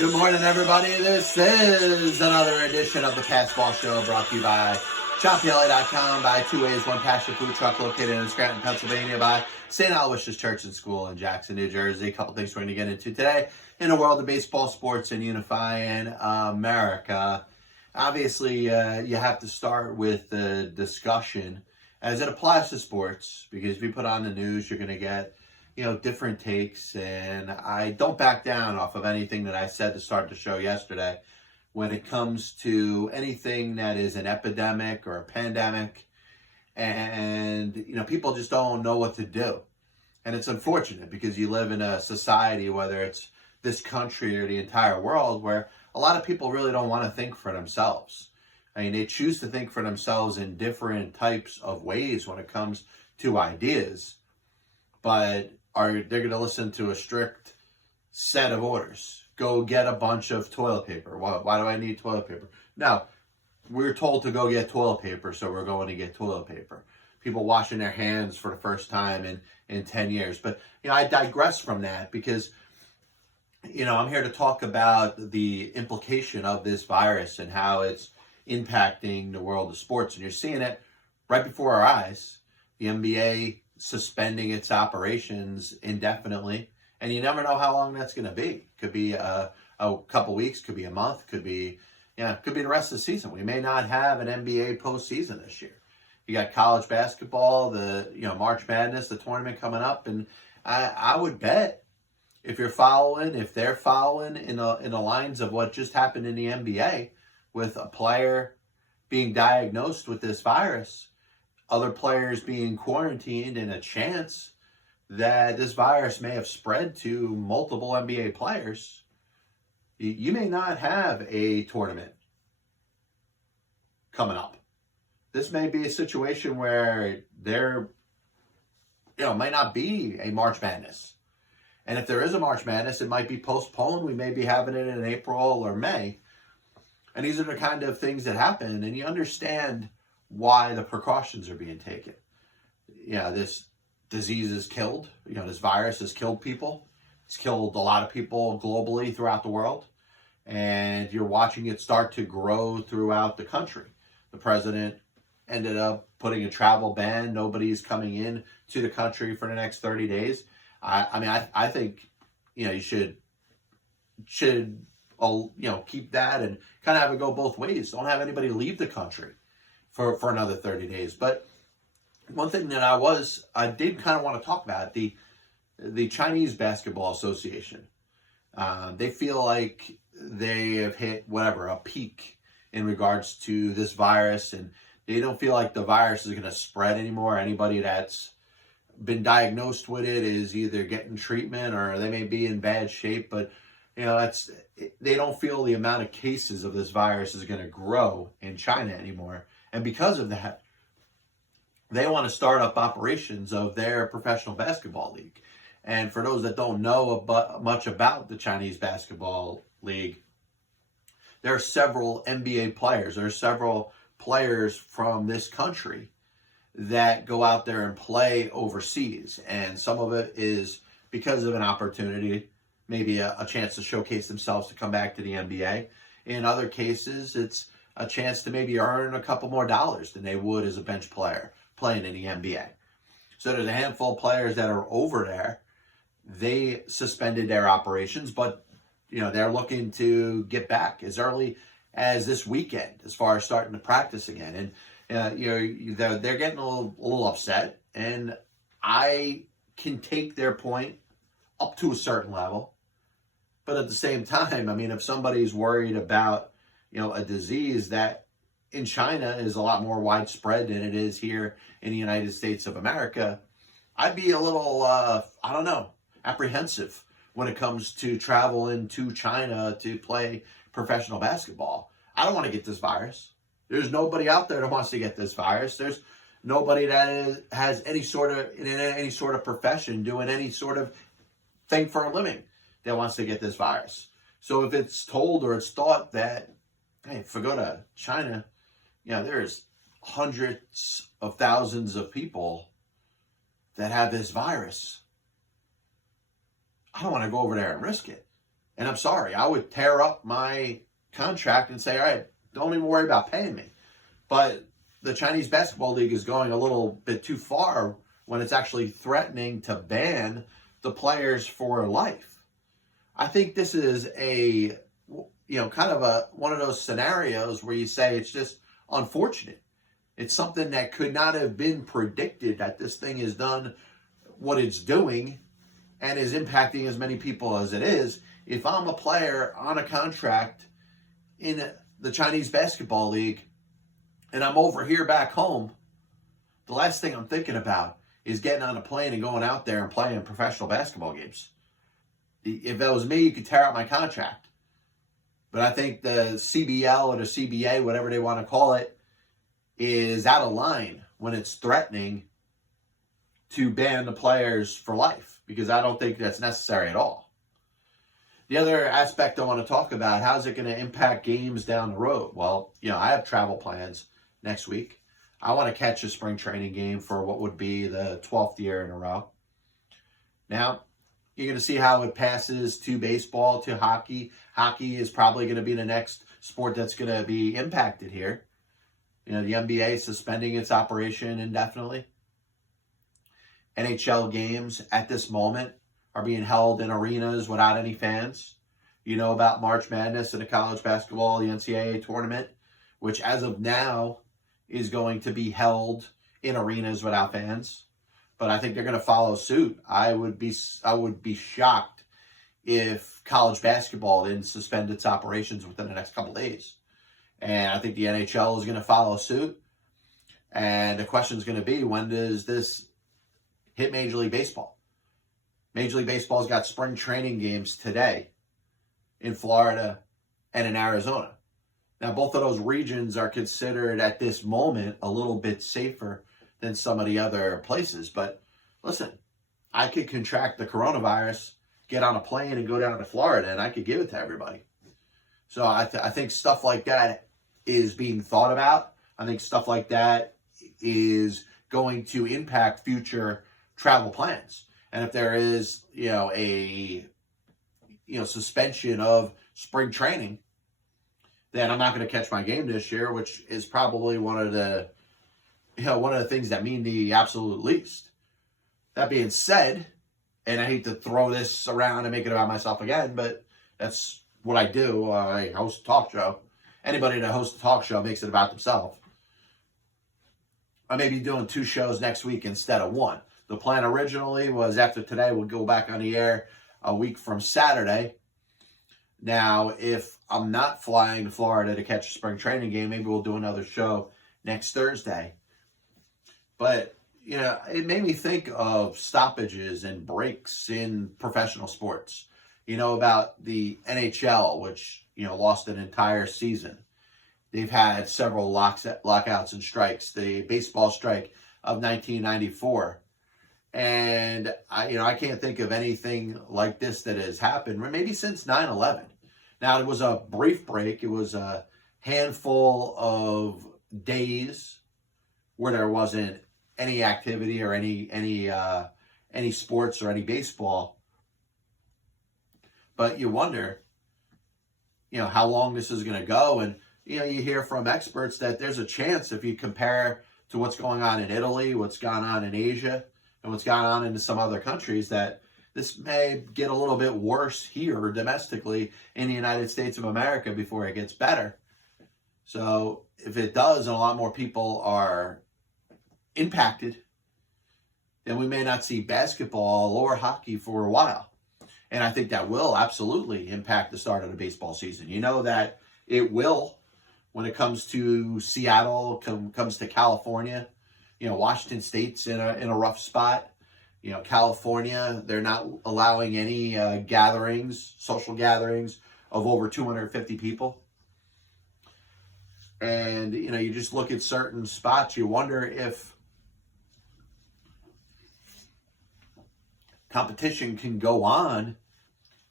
Good morning, everybody. This is another edition of the Passball Show brought to you by ShopPLA.com, by Two Ways, One Passion Food Truck located in Scranton, Pennsylvania, by St. Aloysius Church and School in Jackson, New Jersey. A couple things we're going to get into today in the world of baseball, sports, and unifying America. Obviously, you have to start with the discussion as it applies to sports, because if you put on the news, you're going to get different takes, and I don't back down off of anything that I said to start the show yesterday when it comes to anything that is an epidemic or a pandemic, and people just don't know what to do. And it's unfortunate because you live in a society, whether it's this country or the entire world, where a lot of people really don't want to think for themselves. I mean, they choose to think for themselves in different types of ways when it comes to ideas, but they're going to listen to a strict set of orders. Go get a bunch of toilet paper. Why do I need toilet paper? No, we're told to go get toilet paper, so we're going to get toilet paper. People washing their hands for the first time in 10 years. But, I digress from that because, I'm here to talk about the implication of this virus and how it's impacting the world of sports. And you're seeing it right before our eyes. The NBA suspending its operations indefinitely, and you never know how long that's going to be. Could be a couple weeks, could be a month, could be the rest of the season. We may not have an NBA postseason this year. You got college basketball, the March Madness, the tournament coming up, and I would bet if they're following in the lines of what just happened in the NBA with a player being diagnosed with this virus, other players being quarantined, and a chance that this virus may have spread to multiple NBA players, you may not have a tournament coming up. This may be a situation where there might not be a March Madness. And if there is a March Madness, it might be postponed. We may be having it in April or May. And these are the kind of things that happen, and you understand why the precautions are being taken. This disease is killed. This virus has killed people. It's killed a lot of people globally throughout the world. And you're watching it start to grow throughout the country. The president ended up putting a travel ban. Nobody's coming in to the country for the next 30 days. I think, you should keep that and kind of have it go both ways. Don't have anybody leave the country for another 30 days. But one thing that I did kind of want to talk about, the Chinese Basketball Association. They feel like they have hit a peak in regards to this virus, and they don't feel like the virus is going to spread anymore. Anybody that's been diagnosed with it is either getting treatment or they may be in bad shape, but they don't feel the amount of cases of this virus is going to grow in China anymore. And because of that, they want to start up operations of their professional basketball league. And for those that don't know much about the Chinese Basketball League, there are several NBA players. There are several players from this country that go out there and play overseas. And some of it is because of an opportunity, maybe a chance to showcase themselves to come back to the NBA. In other cases, it's a chance to maybe earn a couple more dollars than they would as a bench player playing in the NBA. So there's a handful of players that are over there. They suspended their operations, but they're looking to get back as early as this weekend as far as starting to practice again. And they're getting a little upset, and I can take their point up to a certain level. But at the same time, if somebody's worried about a disease that in China is a lot more widespread than it is here in the United States of America, I'd be a little, apprehensive when it comes to traveling to China to play professional basketball. I don't want to get this virus. There's nobody out there that wants to get this virus. There's nobody that has any sort of profession doing any sort of thing for a living that wants to get this virus. So if it's told or it's thought that, hey, if I go to China, there's hundreds of thousands of people that have this virus, I don't want to go over there and risk it. And I'm sorry, I would tear up my contract and say, all right, don't even worry about paying me. But the Chinese Basketball League is going a little bit too far when it's actually threatening to ban the players for life. I think this is kind of one of those scenarios where you say it's just unfortunate. It's something that could not have been predicted, that this thing has done what it's doing and is impacting as many people as it is. If I'm a player on a contract in the Chinese Basketball League and I'm over here back home, the last thing I'm thinking about is getting on a plane and going out there and playing professional basketball games. If that was me, you could tear out my contract. But I think the CBL or the CBA, whatever they want to call it, is out of line when it's threatening to ban the players for life, because I don't think that's necessary at all. The other aspect I want to talk about, how's it going to impact games down the road? Well, I have travel plans next week. I want to catch a spring training game for what would be the 12th year in a row. Now, you're going to see how it passes to baseball, to hockey. Hockey is probably going to be the next sport that's going to be impacted here. The NBA is suspending its operation indefinitely. NHL games at this moment are being held in arenas without any fans. You know about March Madness and the college basketball, the NCAA tournament, which as of now is going to be held in arenas without fans. But I think they're going to follow suit. I would be shocked if college basketball didn't suspend its operations within the next couple of days. And I think the NHL is going to follow suit. And the question is going to be, when does this hit Major League Baseball? Major League Baseball's got spring training games today in Florida and in Arizona. Now, both of those regions are considered at this moment a little bit safer than some of the other places. But listen, I could contract the coronavirus, get on a plane and go down to Florida, and I could give it to everybody. So I think stuff like that is being thought about. I think stuff like that is going to impact future travel plans. And if there is, a suspension of spring training, then I'm not going to catch my game this year, which is probably one of the things that mean the absolute least. That being said, and I hate to throw this around and make it about myself again, but that's what I do. I host a talk show. Anybody that hosts a talk show makes it about themselves. I may be doing 2 shows next week instead of 1. The plan originally was after today, we'll go back on the air a week from Saturday. Now, if I'm not flying to Florida to catch a spring training game, maybe we'll do another show next Thursday. But, it made me think of stoppages and breaks in professional sports. About the NHL, which, lost an entire season. They've had several lockouts and strikes. The baseball strike of 1994. And I can't think of anything like this that has happened, maybe since 9/11. Now, it was a brief break. It was a handful of days where there wasn't any activity or any sports or any baseball. But you wonder, how long this is going to go. And, you hear from experts that there's a chance, if you compare to what's going on in Italy, what's gone on in Asia, and what's gone on in some other countries, that this may get a little bit worse here domestically in the United States of America before it gets better. So if it does and a lot more people are impacted, then we may not see basketball or hockey for a while. And I think that will absolutely impact the start of the baseball season. That it will when it comes to Seattle, comes to California. Washington State's in a rough spot. California, they're not allowing any social gatherings of over 250 people. And, you just look at certain spots, you wonder if competition can go on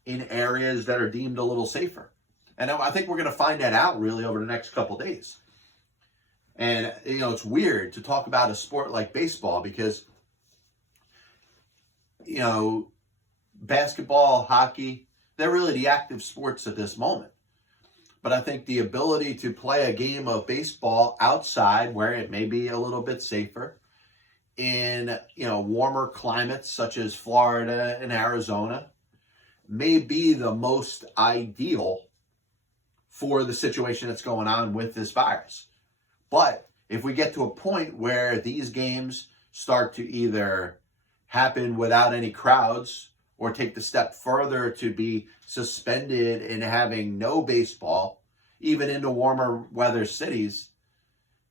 in areas that are deemed a little safer. And I think we're going to find that out really over the next couple of days. And, it's weird to talk about a sport like baseball because, basketball, hockey, They're really the active sports at this moment. But I think the ability to play a game of baseball outside where it may be a little bit safer in, warmer climates such as Florida and Arizona may be the most ideal for the situation that's going on with this virus. But if we get to a point where these games start to either happen without any crowds or take the step further to be suspended and having no baseball, even into warmer weather cities,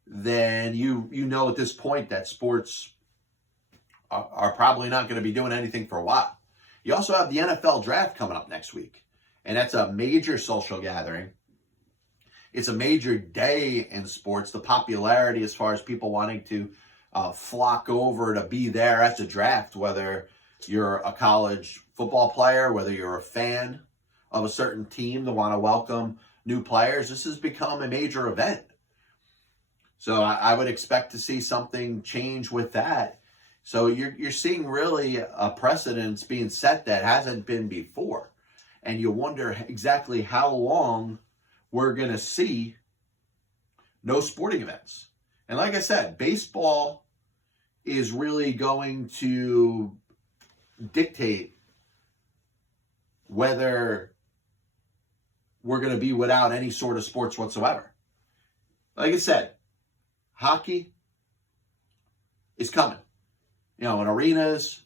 then you know at this point that sports are probably not going to be doing anything for a while. You also have the NFL draft coming up next week, and that's a major social gathering. It's a major day in sports. The popularity as far as people wanting to flock over to be there at the draft, whether you're a college football player, whether you're a fan of a certain team that want to welcome new players, this has become a major event. So I would expect to see something change with that. So you're seeing really a precedence being set that hasn't been before. And you wonder exactly how long we're going to see no sporting events. And like I said, baseball is really going to dictate whether we're going to be without any sort of sports whatsoever. Like I said, hockey is coming. In arenas,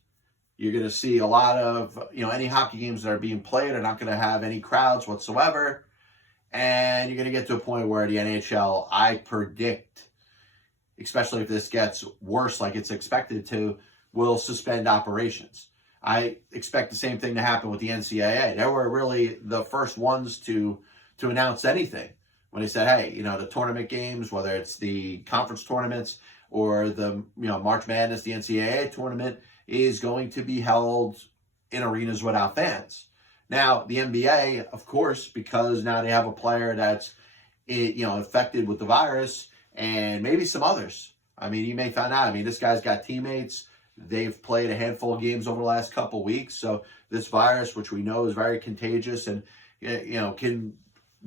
you're going to see a lot of, any hockey games that are being played are not going to have any crowds whatsoever. And you're going to get to a point where the NHL, I predict, especially if this gets worse like it's expected to, will suspend operations. I expect the same thing to happen with the NCAA. They were really the first ones to announce anything when they said, hey, the tournament games, whether it's the conference tournaments or the March Madness, the NCAA tournament, is going to be held in arenas without fans. Now, the NBA, of course, because now they have a player that's infected with the virus, and maybe some others. I mean, you may find out. I mean, this guy's got teammates. They've played a handful of games over the last couple of weeks. So this virus, which we know is very contagious and can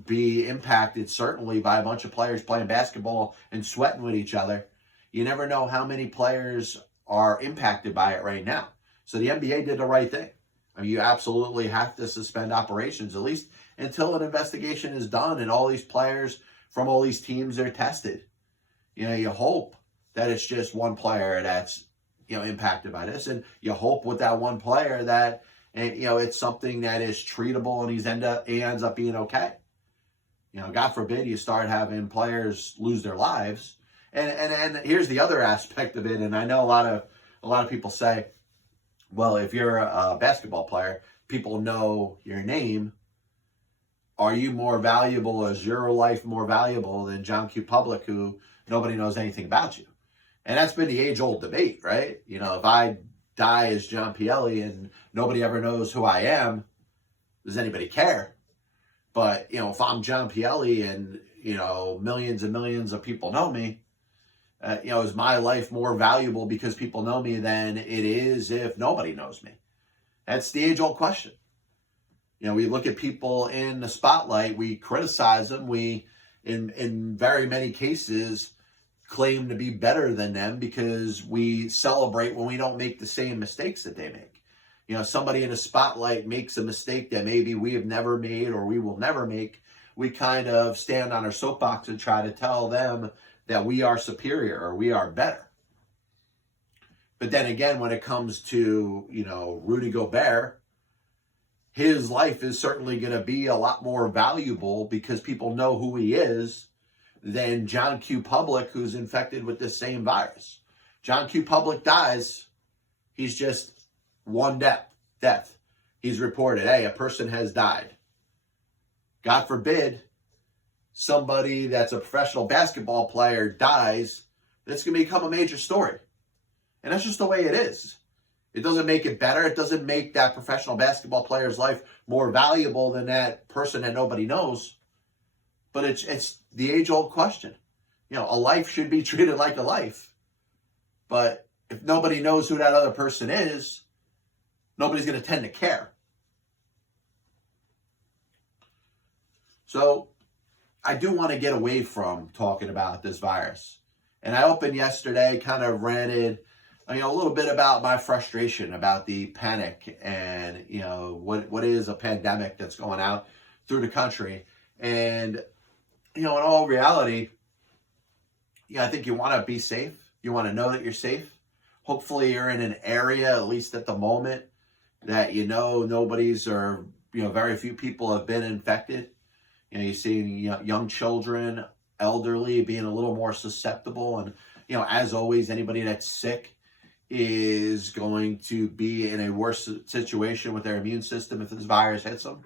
be impacted certainly by a bunch of players playing basketball and sweating with each other. You never know how many players are impacted by it right now. So the NBA did the right thing. I mean, you absolutely have to suspend operations, at least until an investigation is done and all these players from all these teams are tested. You hope that it's just one player that's, impacted by this. And you hope with that one player that, it's something that is treatable and he ends up being okay. God forbid you start having players lose their lives. And here's the other aspect of it. And I know a lot of people say, well, if you're a basketball player, people know your name. Are you more valuable? Is your life more valuable than John Q. Public, who nobody knows anything about you? And that's been the age-old debate, right? If I die as John Pielli and nobody ever knows who I am, does anybody care? But, if I'm John Pielli and, millions and millions of people know me, is my life more valuable because people know me than it is if nobody knows me? That's the age-old question. We look at people in the spotlight, we criticize them, we, in very many cases, claim to be better than them because we celebrate when we don't make the same mistakes that they make. Somebody in a spotlight makes a mistake that maybe we have never made or we will never make. We kind of stand on our soapbox and try to tell them that we are superior or we are better. But then again, when it comes to, Rudy Gobert, his life is certainly going to be a lot more valuable because people know who he is than John Q. Public, who's infected with the same virus. John Q. Public dies, he's just one death. He's reported, hey, a person has died. God forbid somebody that's a professional basketball player dies, that's going to become a major story. And that's just the way it is. It doesn't make it better. It doesn't make that professional basketball player's life more valuable than that person that nobody knows. But it's the age-old question. A life should be treated like a life. But if nobody knows who that other person is, nobody's going to tend to care. So I do want to get away from talking about this virus. And I opened yesterday, kind of ranted, a little bit about my frustration about the panic and, what is a pandemic that's going out through the country. And, in all reality, I think you want to be safe. You want to know that you're safe. Hopefully you're in an area, at least at the moment, that nobody's or, very few people have been infected. You see young children, elderly being a little more susceptible. And, as always, anybody that's sick is going to be in a worse situation with their immune system if this virus hits them.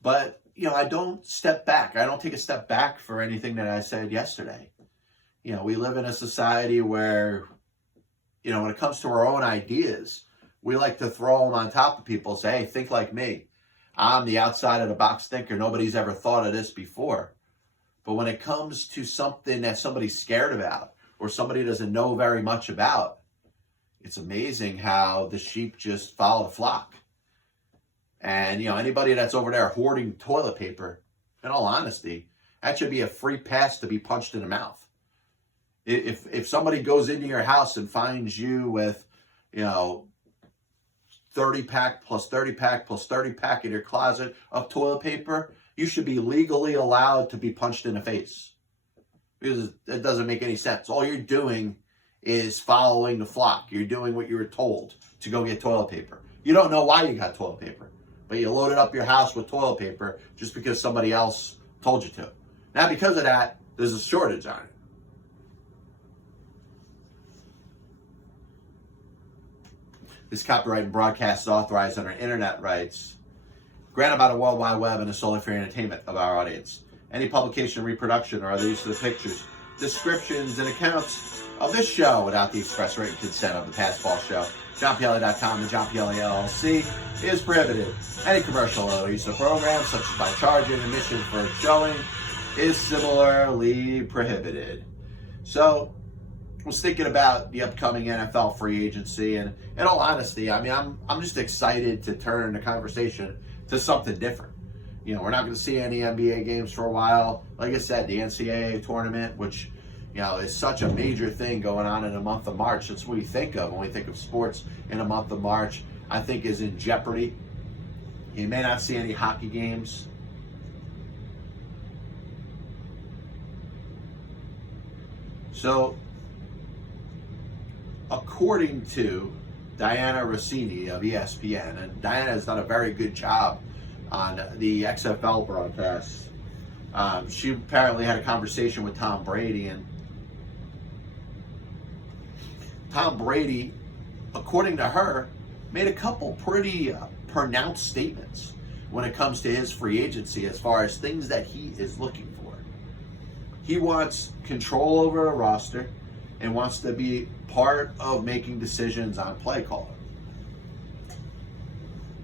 But, I don't step back. I don't take a step back for anything that I said yesterday. We live in a society where, when it comes to our own ideas, we like to throw them on top of people and say, hey, think like me. I'm the outside of the box thinker. Nobody's ever thought of this before. But when it comes to something that somebody's scared about or somebody doesn't know very much about, it's amazing how the sheep just follow the flock. And, anybody that's over there hoarding toilet paper, in all honesty, that should be a free pass to be punched in the mouth. If somebody goes into your house and finds you with, 30-pack plus 30-pack plus 30-pack in your closet of toilet paper, you should be legally allowed to be punched in the face. Because it doesn't make any sense. All you're doing is following the flock. You're doing what you were told to go get toilet paper. You don't know why you got toilet paper, but you loaded up your house with toilet paper just because somebody else told you to. Now, because of that, there's a shortage on it. This copyright and broadcast is authorized under internet rights granted by the World Wide Web and is solely for entertainment of our audience. Any publication, reproduction, or other use of the pictures, descriptions, and accounts of this show without the express written consent of the past false show, JohnPielli.com and John Pielli LLC, is prohibited. Any commercial or use of programs, such as by charging admission for showing, is similarly prohibited. So, I was thinking about the upcoming NFL free agency, and in all honesty, I'm just excited to turn the conversation to something different. We're not going to see any NBA games for a while. Like I said, the NCAA tournament, which is such a major thing going on in the month of March. That's what we think of when we think of sports in the month of March. I think is in jeopardy. You may not see any hockey games. So, according to Diana Rossini of ESPN, and Diana has done a very good job on the XFL broadcast. She apparently had a conversation with Tom Brady, and Tom Brady, according to her, made a couple pretty pronounced statements when it comes to his free agency as far as things that he is looking for. He wants control over a roster and wants to be part of making decisions on play calling.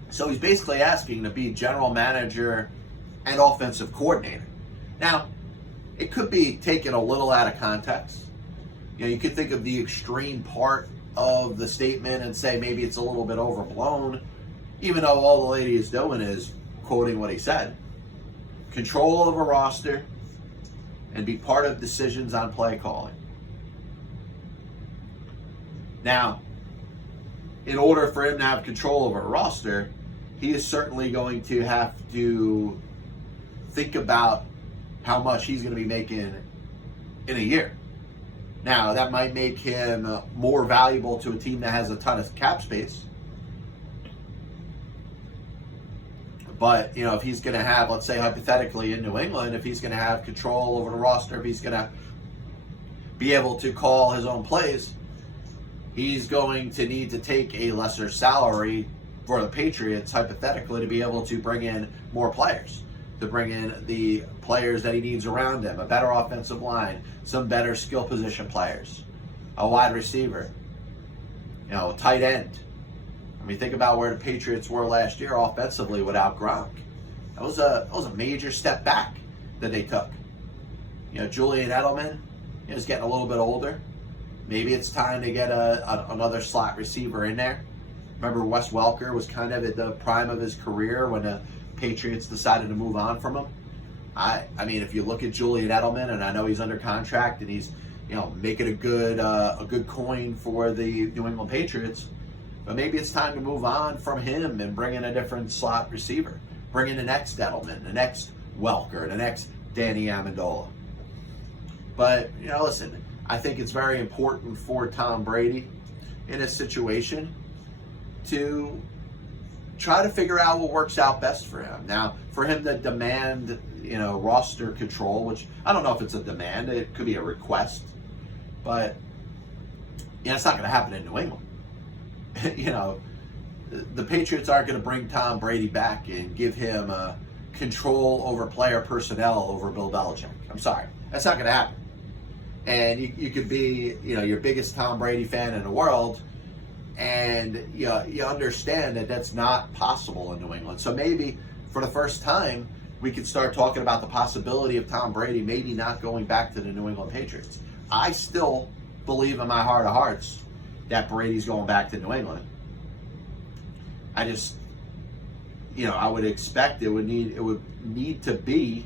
So he's basically asking to be general manager and offensive coordinator. Now, it could be taken a little out of context. You could think of the extreme part of the statement and say maybe it's a little bit overblown, even though all the lady is doing is quoting what he said. Control over a roster and be part of decisions on play calling. Now, in order for him to have control over a roster, he is certainly going to have to think about how much he's going to be making in a year. Now, that might make him more valuable to a team that has a ton of cap space. But, if he's going to have, let's say hypothetically in New England, if he's going to have control over the roster, if he's going to be able to call his own plays, he's going to need to take a lesser salary for the Patriots, hypothetically, to be able to bring in more players, to bring in the players that he needs around him, a better offensive line, some better skill position players, a wide receiver, a tight end. Think about where the Patriots were last year offensively without Gronk. That was a major step back that they took. Julian Edelman is getting a little bit older. Maybe it's time to get another slot receiver in there. Remember, Wes Welker was kind of at the prime of his career when the Patriots decided to move on from him. I mean, if you look at Julian Edelman, and I know he's under contract and he's, making a good coin for the New England Patriots, but maybe it's time to move on from him and bring in a different slot receiver. Bring in the next Edelman, the next Welker, the next Danny Amendola. But, listen, I think it's very important for Tom Brady in a situation to try to figure out what works out best for him. Now, for him to demand, roster control, which I don't know if it's a demand, it could be a request, but, it's not going to happen in New England. The Patriots aren't going to bring Tom Brady back and give him control over player personnel over Bill Belichick. I'm sorry. That's not going to happen. And you could be, your biggest Tom Brady fan in the world, and you understand that that's not possible in New England. So maybe for the first time, we could start talking about the possibility of Tom Brady maybe not going back to the New England Patriots. I still believe in my heart of hearts that Brady's going back to New England. I just, I would expect it would need to be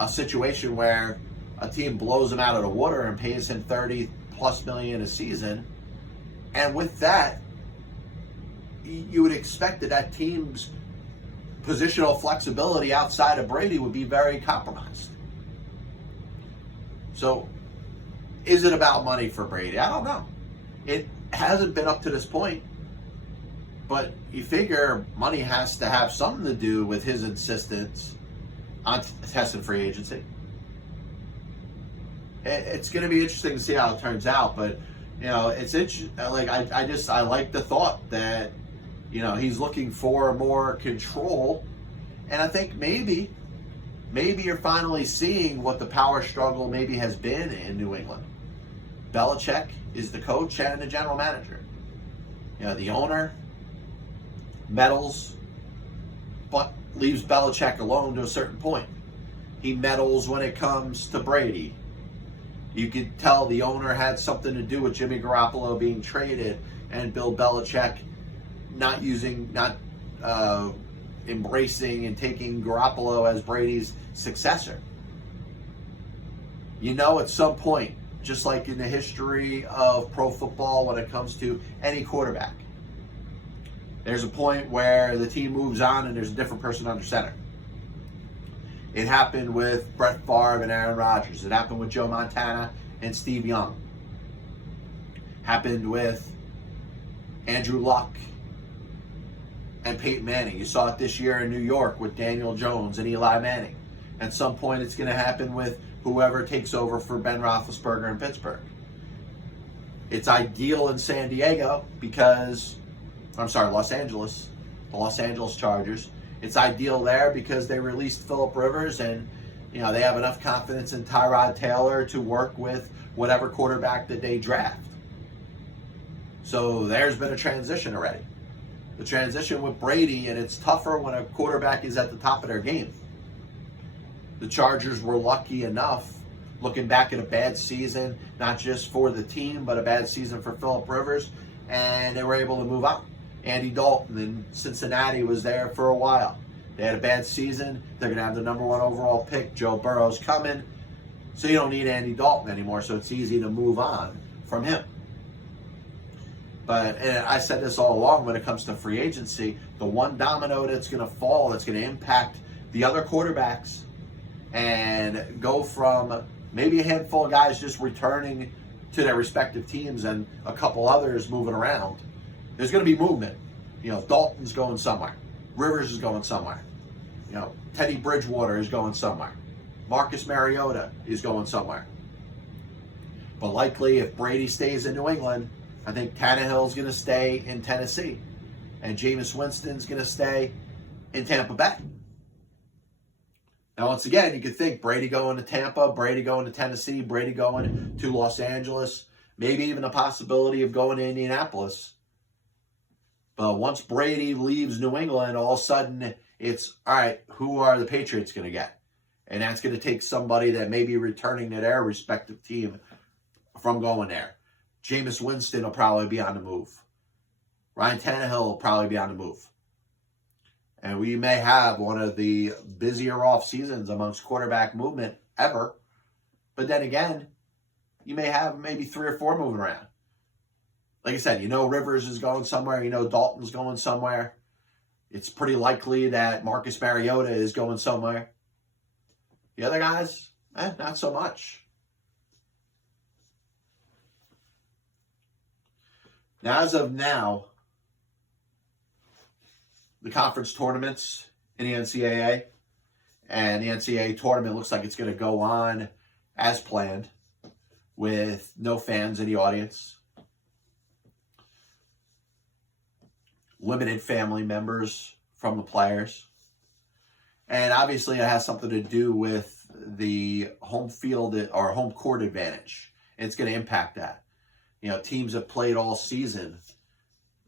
a situation where a team blows him out of the water and pays him $30+ million a season. And with that, you would expect that team's positional flexibility outside of Brady would be very compromised. So, is it about money for Brady? I don't know. It hasn't been up to this point. But you figure money has to have something to do with his insistence on testing free agency. It's going to be interesting to see how it turns out, but it's interesting. Like I like the thought that he's looking for more control, and I think maybe you're finally seeing what the power struggle maybe has been in New England. Belichick is the coach and the general manager. The owner meddles, but leaves Belichick alone to a certain point. He meddles when it comes to Brady. You could tell the owner had something to do with Jimmy Garoppolo being traded and Bill Belichick not embracing and taking Garoppolo as Brady's successor. At some point, just like in the history of pro football when it comes to any quarterback, there's a point where the team moves on and there's a different person under center. It happened with Brett Favre and Aaron Rodgers. It happened with Joe Montana and Steve Young. Happened with Andrew Luck and Peyton Manning. You saw it this year in New York with Daniel Jones and Eli Manning. At some point, it's going to happen with whoever takes over for Ben Roethlisberger in Pittsburgh. It's ideal in San Diego because, Los Angeles, the Los Angeles Chargers. It's ideal there because they released Phillip Rivers and, they have enough confidence in Tyrod Taylor to work with whatever quarterback that they draft. So there's been a transition already. The transition with Brady, and it's tougher when a quarterback is at the top of their game. The Chargers were lucky enough, looking back at a bad season, not just for the team, but a bad season for Phillip Rivers, and they were able to move on. Andy Dalton in Cincinnati was there for a while. They had a bad season. They're going to have the number 1 overall pick. Joe Burrow's coming. So you don't need Andy Dalton anymore, so it's easy to move on from him. But I said this all along when it comes to free agency, the one domino that's going to fall, that's going to impact the other quarterbacks and go from maybe a handful of guys just returning to their respective teams and a couple others moving around. There's going to be movement. Dalton's going somewhere. Rivers is going somewhere. Teddy Bridgewater is going somewhere. Marcus Mariota is going somewhere. But likely, if Brady stays in New England, I think Tannehill's going to stay in Tennessee. And Jameis Winston's going to stay in Tampa Bay. Now, once again, you could think Brady going to Tampa, Brady going to Tennessee, Brady going to Los Angeles, maybe even the possibility of going to Indianapolis. But once Brady leaves New England, all of a sudden it's, all right, who are the Patriots going to get? And that's going to take somebody that may be returning to their respective team from going there. Jameis Winston will probably be on the move. Ryan Tannehill will probably be on the move. And we may have one of the busier off seasons amongst quarterback movement ever. But then again, you may have maybe 3 or 4 moving around. Like I said, Rivers is going somewhere. Dalton's going somewhere. It's pretty likely that Marcus Mariota is going somewhere. The other guys, not so much. Now, as of now, the conference tournaments in the NCAA, and the NCAA tournament looks like it's going to go on as planned with no fans in the audience, limited family members from the players. And obviously it has something to do with the home field or home court advantage. It's going to impact that. Teams have played all season,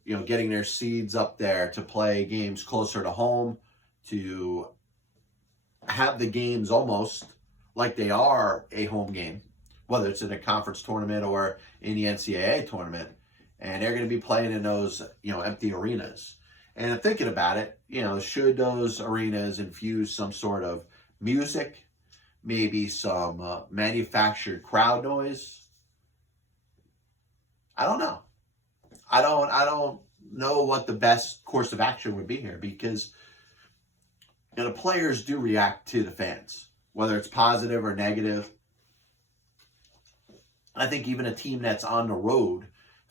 getting their seeds up there to play games closer to home, to have the games almost like they are a home game, whether it's in a conference tournament or in the NCAA tournament. And they're going to be playing in those, empty arenas. And I'm thinking about it, should those arenas infuse some sort of music, maybe some manufactured crowd noise? I don't know. I don't know what the best course of action would be here, because the players do react to the fans, whether it's positive or negative. I think even a team that's on the road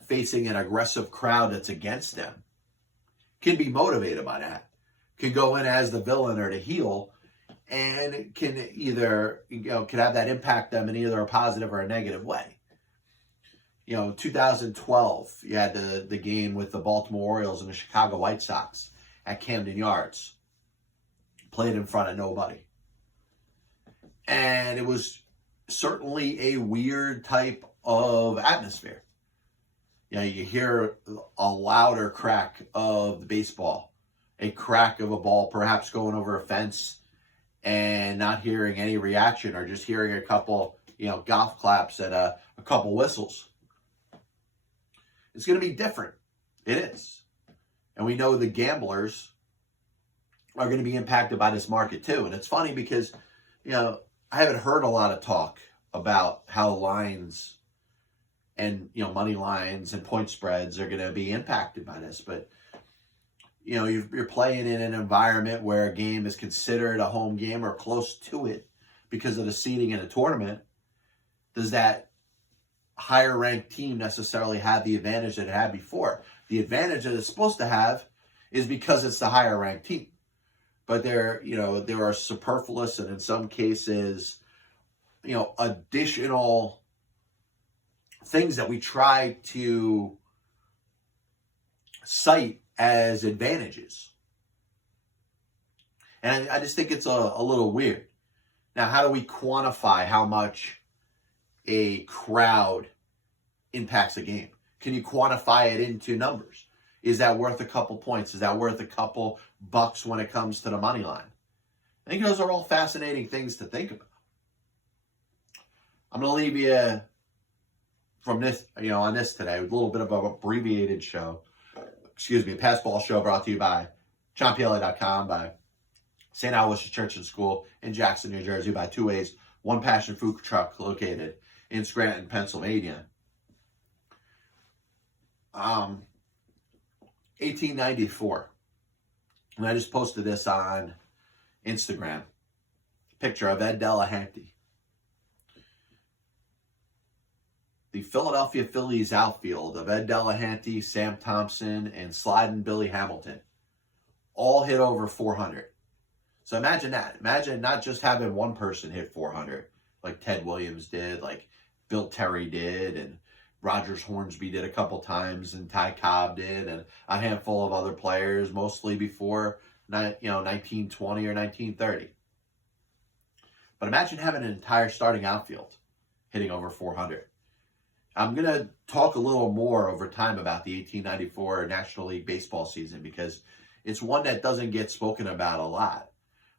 facing an aggressive crowd that's against them can be motivated by that, can go in as the villain or the heel, and can either, can have that impact them in either a positive or a negative way. 2012, you had the game with the Baltimore Orioles and the Chicago White Sox at Camden Yards, played in front of nobody. And it was certainly a weird type of atmosphere. You hear a louder crack of the baseball, a crack of a ball perhaps going over a fence, and not hearing any reaction, or just hearing a couple, golf claps and a couple whistles. It's going to be different. It is. And we know the gamblers are going to be impacted by this market too. And it's funny because, I haven't heard a lot of talk about how lines and, money lines and point spreads are going to be impacted by this. But, you're playing in an environment where a game is considered a home game or close to it because of the seeding in a tournament. Does that higher ranked team necessarily have the advantage that it had before? The advantage that it's supposed to have is because it's the higher ranked team. But there are superfluous and in some cases, additional things that we try to cite as advantages. And I just think it's a little weird. Now, how do we quantify how much a crowd impacts a game? Can you quantify it into numbers? Is that worth a couple points? Is that worth a couple bucks when it comes to the money line? I think those are all fascinating things to think about. I'm going to leave you from this, on this today, with a little bit of an abbreviated show. A passball show brought to you by ChompyLA.com, by St. Aloysius Church and School in Jackson, New Jersey, by 2 Ways, One Passion Food Truck located in Scranton, Pennsylvania. 1894. And I just posted this on Instagram. Picture of Ed Delahanty. The Philadelphia Phillies outfield of Ed Delahanty, Sam Thompson, and Sliding Billy Hamilton all hit over 400. So imagine that. Imagine not just having one person hit 400 like Ted Williams did, like Bill Terry did, and Rogers Hornsby did a couple times, and Ty Cobb did, and a handful of other players, mostly before 1920 or 1930. But imagine having an entire starting outfield hitting over 400. I'm going to talk a little more over time about the 1894 National League baseball season because it's one that doesn't get spoken about a lot.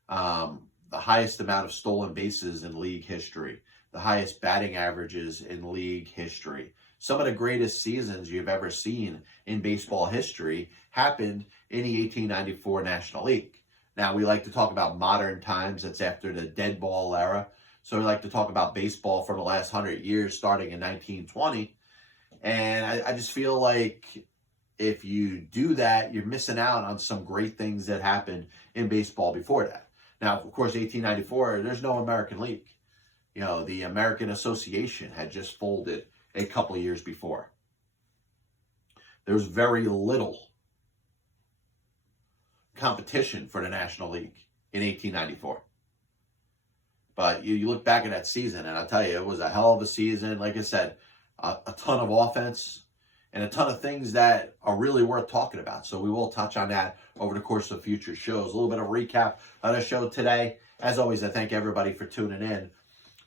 The highest amount of stolen bases in league history, the highest batting averages in league history, some of the greatest seasons you've ever seen in baseball history happened in the 1894 National League. Now, we like to talk about modern times. That's after the dead ball era. So we like to talk about baseball from the last 100 years, starting in 1920. And I just feel like if you do that, you're missing out on some great things that happened in baseball before that. Now, of course, 1894, there's no American League. The American Association had just folded a couple of years before. There was very little competition for the National League in 1894. But you look back at that season, and I'll tell you, it was a hell of a season. Like I said, a ton of offense and a ton of things that are really worth talking about. So we will touch on that over the course of future shows. A little bit of recap of the show today. As always, I thank everybody for tuning in.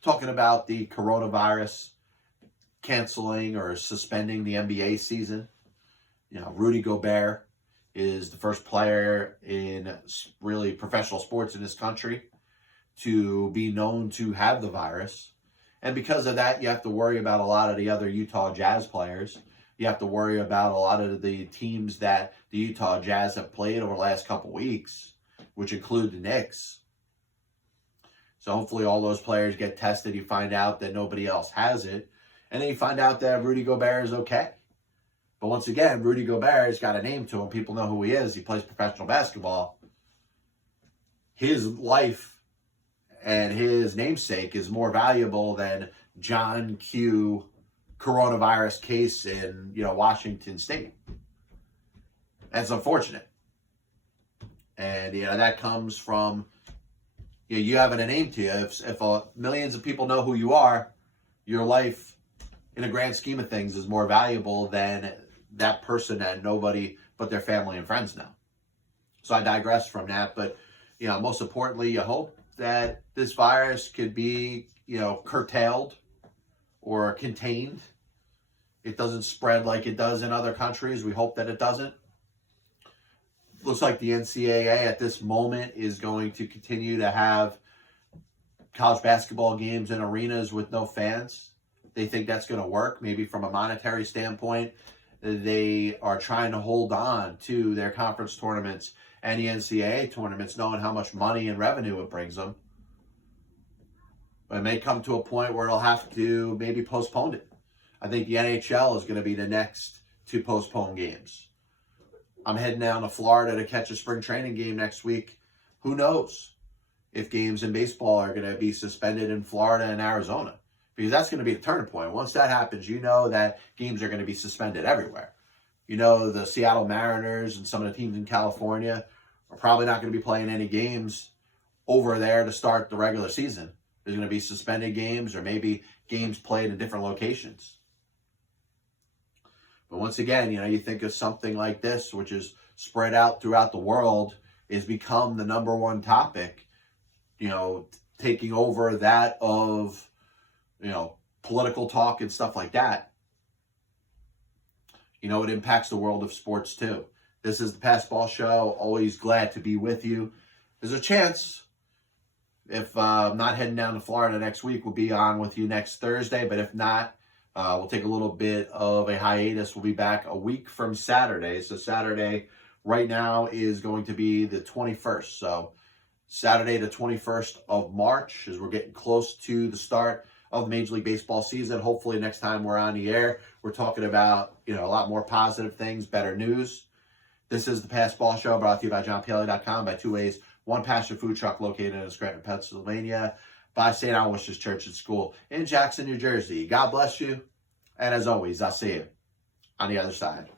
Talking about the coronavirus canceling or suspending the NBA season. Rudy Gobert is the first player in really professional sports in this country to be known to have the virus. And because of that, you have to worry about a lot of the other Utah Jazz players. You have to worry about a lot of the teams that the Utah Jazz have played over the last couple weeks, which include the Knicks. So hopefully all those players get tested. You find out that nobody else has it. And then you find out that Rudy Gobert is okay. But once again, Rudy Gobert has got a name to him. People know who he is. He plays professional basketball. His life and his namesake is more valuable than John Q. coronavirus case in Washington State. That's unfortunate. And that comes from you having a name to you. If millions of people know who you are, your life in the grand scheme of things is more valuable than that person that nobody but their family and friends know. So I digress from that, but most importantly, you hope that this virus could be curtailed or contained. It doesn't spread like it does in other countries. We hope that it doesn't. Looks like the NCAA at this moment is going to continue to have college basketball games in arenas with no fans. They think that's going to work. Maybe from a monetary standpoint, they are trying to hold on to their conference tournaments and the NCAA tournaments, knowing how much money and revenue it brings them. But it may come to a point where they'll have to maybe postpone it. I think the NHL is going to be the next to postpone games. I'm heading down to Florida to catch a spring training game next week. Who knows if games in baseball are going to be suspended in Florida and Arizona? Because that's going to be the turning point. Once that happens, that games are going to be suspended everywhere. The Seattle Mariners and some of the teams in California are probably not going to be playing any games over there to start the regular season. There's going to be suspended games or maybe games played in different locations. But once again, you think of something like this, which is spread out throughout the world, is become the number one topic, taking over that of, political talk and stuff like that. It impacts the world of sports too. This is the Pass Ball Show. Always glad to be with you. There's a chance, if I'm not heading down to Florida next week, we'll be on with you next Thursday. But if not, we'll take a little bit of a hiatus. We'll be back a week from Saturday. So Saturday right now is going to be the 21st. So Saturday the 21st of March, as we're getting close to the start of Major League Baseball season. Hopefully next time we're on the air, we're talking about, a lot more positive things, better news. This is the Pass Ball Show, brought to you by JohnPielli.com, by 2 A's, one pasture food truck located in Scranton, Pennsylvania, by St. Aloysius Church and School in Jackson, New Jersey. God bless you. And as always, I'll see you on the other side.